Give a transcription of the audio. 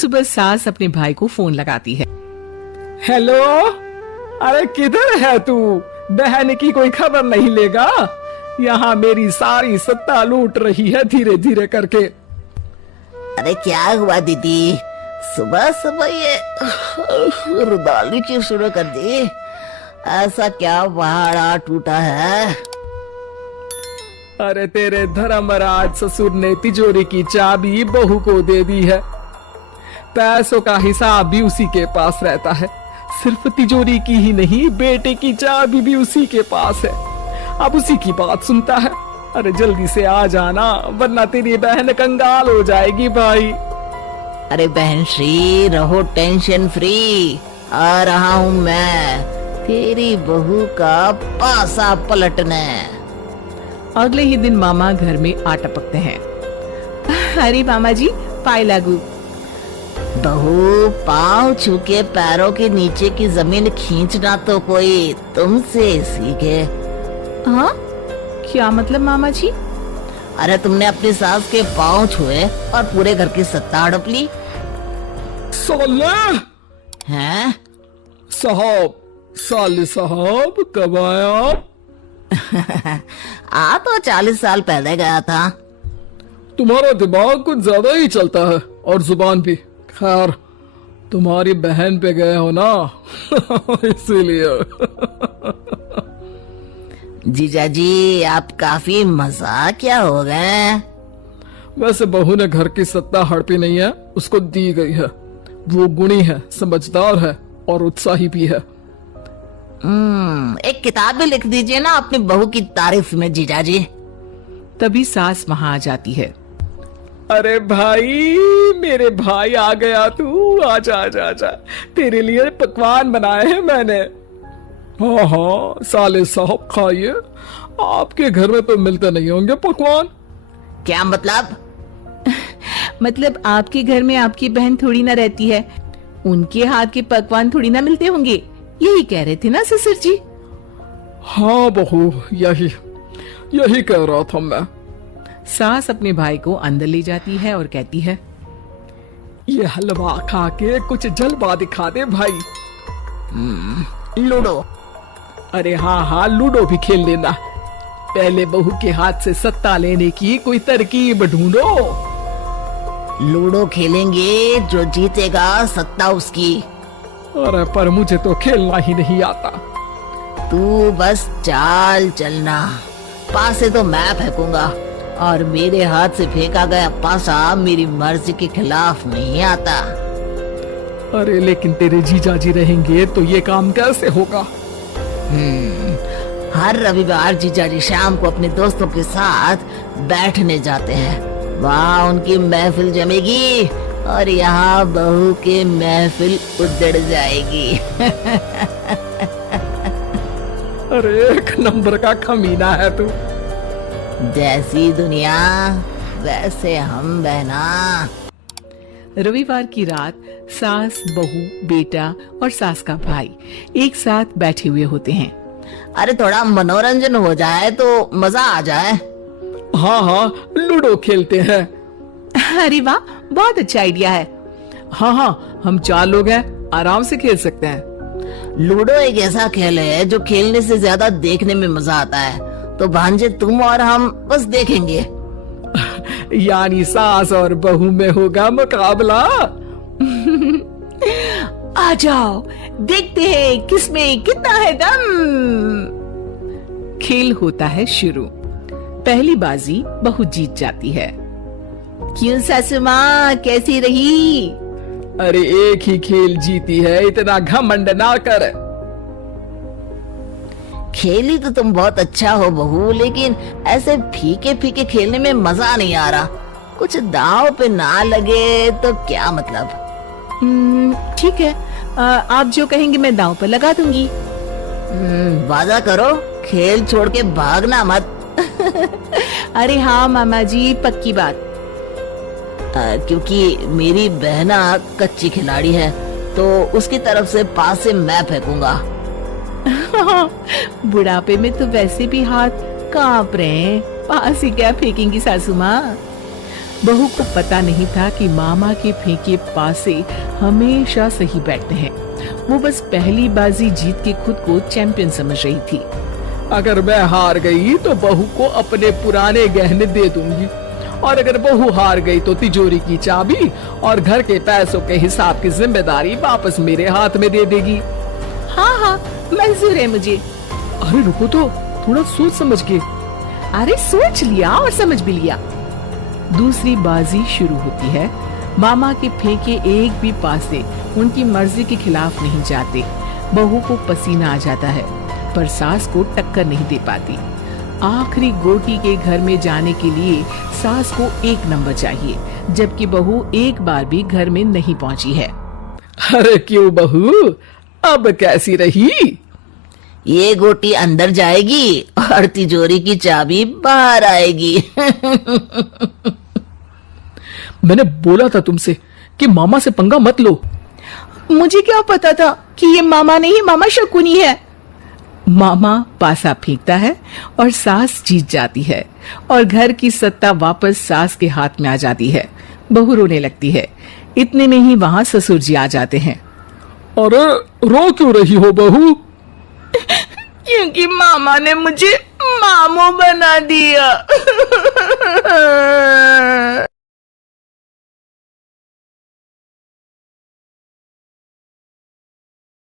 सुबह सास अपने भाई को फोन लगाती है। हेलो, अरे किधर है तू? बहन की कोई खबर नहीं लेगा? यहाँ मेरी सारी सत्ता लूट रही है धीरे धीरे करके। अरे क्या हुआ दीदी, सुबह सुबह ये रुदाली क्यों शुरू कर दी? ऐसा क्या पहाड़ा टूटा है? अरे तेरे धर्मराज ससुर ने तिजोरी की चाबी बहू को दे दी है। पैसों का हिसाब भी उसी के पास रहता है। सिर्फ तिजोरी की ही नहीं, बेटे की चाबी भी उसी के पास है। अब उसी की बात सुनता है। अरे जल्दी से आ जाना, वरना तेरी बहन कंगाल हो जाएगी भाई। अरे बहन श्री, रहो टेंशन फ्री, आ रहा हूँ मैं तेरी बहू का पासा पलटने। अगले ही दिन मामा घर में आ टपकते हैं। अरे मामा जी, पाए लागू। बहू, पाँव छू के पैरों के नीचे की जमीन खींचना तो कोई तुमसे सीखे। हाँ, क्या मतलब मामा जी? अरे तुमने अपनी सास के पाँव छुए और पूरे घर की सत्ता हड़प ली। साले हैं? साले साहब कब आया? आ तो 40 साल पहले गया था। तुम्हारा दिमाग कुछ ज्यादा ही चलता है और जुबान भी। खैर, तुम्हारी बहन पे गए हो ना इसीलिए। जीजा जी, आप काफी मजाकिया हो गए। वैसे बहू ने घर की सत्ता हड़पी नहीं है, उसको दी गई है। वो गुणी है, समझदार है और उत्साही भी है। एक किताब भी लिख दीजिए ना अपनी बहू की तारीफ में जीजा जी। तभी सास वहाँ आ जाती है। अरे भाई, मेरे भाई आ गया तू। आजा आजा आजा, तेरे लिए पकवान बनाए हैं मैंने। हाँ हाँ साले साहब, खाइए। आपके घर में तो मिलते नहीं होंगे पकवान। क्या मतलब? मतलब आपके घर में आपकी बहन थोड़ी ना रहती है, उनके हाथ के पकवान थोड़ी ना मिलते होंगे, यही कह रहे थे ना ससुर जी? हाँ बहू, यही कह रहा था मैं। सास अपने भाई को अंदर ले जाती है और कहती है, ये हलवा खा के कुछ जलवा दिखा दे भाई। लूडो? अरे हाँ हाँ, लूडो भी खेल लेना। पहले बहू के हाथ से सत्ता लेने की कोई तरकीब ढूंढो। लूडो खेलेंगे, जो जीतेगा सत्ता उसकी। अरे पर मुझे तो खेलना ही नहीं आता। तू बस चाल चलना, पासे तो मैं फेंकूंगा और मेरे हाथ से फेंका गया पासा मेरी मर्जी के खिलाफ नहीं आता। अरे लेकिन तेरे जीजा जी रहेंगे तो ये काम कैसे होगा? हर रविवार जीजा जी शाम को अपने दोस्तों के साथ बैठने जाते हैं। वहाँ उनकी महफिल जमेगी और यहाँ बहू की महफिल उजड़ जाएगी। अरे एक नंबर का कमीना है तू। जैसी दुनिया वैसे हम बहना। रविवार की रात सास, बहू, बेटा और सास का भाई एक साथ बैठे हुए होते हैं। अरे थोड़ा मनोरंजन हो जाए तो मजा आ जाए। हाँ हाँ, लूडो खेलते हैं। अरे वाह, बहुत अच्छा आइडिया है। हाँ हाँ, हम 4 लोग हैं, आराम से खेल सकते हैं। लूडो एक ऐसा खेल है जो खेलने से ज्यादा देखने में मजा आता है। तो भांजे तुम और हम बस देखेंगे। यानी सास और बहू में होगा मुकाबला। आ जाओ, देखते हैं किसमें कितना है दम। खेल होता है शुरू। पहली बाजी बहू जीत जाती है। क्यों सासू माँ, कैसी रही? अरे एक ही खेल जीती है, इतना घमंड ना कर। खेली तो तुम बहुत अच्छा हो बहू, लेकिन ऐसे फीके फीके खेलने में मजा नहीं आ रहा। कुछ दांव पे ना लगे तो क्या मतलब? ठीक है, आप जो कहेंगे मैं दांव पर लगा दूंगी। वादा करो, खेल छोड़ के भागना मत। अरे हाँ मामा जी, पक्की बात। क्योंकि मेरी बहना कच्ची खिलाड़ी है, तो उसकी तरफ से पास से मैं फेंकूंगा। बुढ़ापे में तो वैसे भी हाथ कांप रहे हैं, पास ही क्या फेंकेंगी सासू माँ। बहू को पता नहीं था कि मामा के फेंके पासे हमेशा सही बैठते हैं। वो बस पहली बाजी जीत के खुद को चैंपियन समझ रही थी। अगर मैं हार गई तो बहू को अपने पुराने गहने दे दूंगी, और अगर बहू हार गई तो तिजोरी की चाबी और घर के पैसों के हिसाब की जिम्मेदारी वापस मेरे हाथ में दे देगी। हाँ हाँ, मंजूर है मुझे। अरे रुको तो, थोड़ा सोच समझ के। अरे सोच लिया और समझ भी लिया। दूसरी बाजी शुरू होती है। मामा के फेंके एक भी पासे उनकी मर्जी के खिलाफ नहीं जाते। बहू को पसीना आ जाता है, पर सास को टक्कर नहीं दे पाती। आखिरी गोटी के घर में जाने के लिए सास को 1 नंबर चाहिए, जबकि बहू एक बार भी घर में नहीं पहुंची है। अरे क्यों बहू, अब कैसी रही? ये गोटी अंदर जाएगी और तिजोरी की चाबी बाहर आएगी। मैंने बोला था तुमसे कि मामा से पंगा मत लो। मुझे क्या पता था कि ये मामा नहीं, मामा शकुनी है। मामा पासा फेंकता है और सास जीत जाती है, और घर की सत्ता वापस सास के हाथ में आ जाती है। बहू रोने लगती है। इतने में ही वहां ससुर जी आ जाते हैं। अरे रो क्यों रही हो बहू? क्योंकि मामा ने मुझे मामू बना दिया।